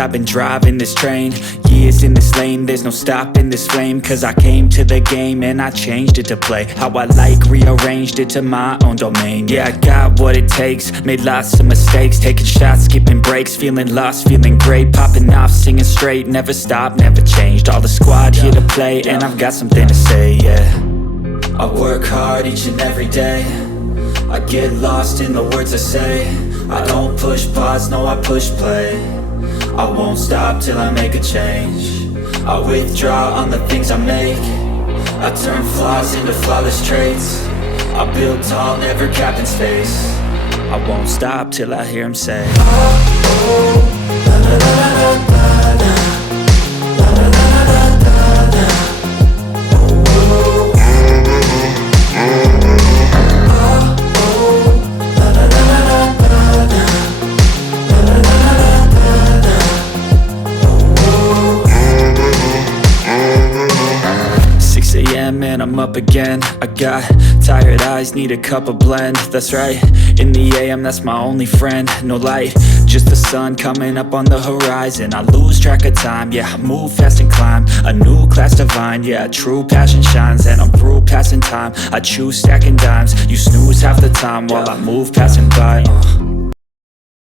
I've been driving this train. Years in this lane, there's no stopping this flame. Cause I came to the game and I changed it to play how I like, rearranged it to my own domain. Yeah, I got what it takes, made lots of mistakes, taking shots, skipping breaks, feeling lost, feeling great, popping off, singing straight, never stopped, never changed. All the squad here to play, and I've got something to say, yeah. I work hard each and every day, I get lost in the words I say. I don't push pause, no, I push play. I won't stop till I make a change. I withdraw on the things I make. I turn flaws into flawless traits. I build tall, never capped in space. I won't stop till I hear him say, oh, oh, la la la la la la, la la la la la la, oh, oh, oh, oh, la la la la la la, la la la la la la, oh, oh. 6 a.m. and I'm up again. I got tired eyes, need a cup of blend. That's right, in the AM, that's my only friend. No light, just the sun coming up on the horizon. I lose track of time, yeah, I move fast and climb a new class divine, yeah, true passion shines. And I'm through passing time, I choose stacking dimes. You snooze half the time while I move passing by.